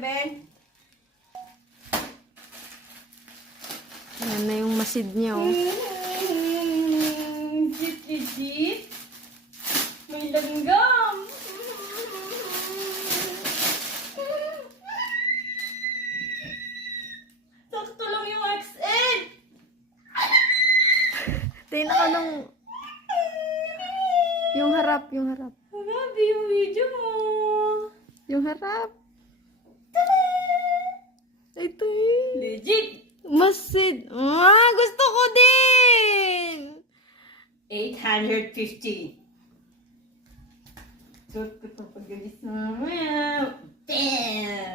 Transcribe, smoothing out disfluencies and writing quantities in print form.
Ben. Yan na yung masid niya, oh. Jit. May langgam. Sakto lang yung XL. Tingnan ako nung... Yung harap. Grabe yung video mo. Yung harap. Ito Legit. masid. Gusto ko din! 850. Suot ko ito pag galis na mamaya. Damn!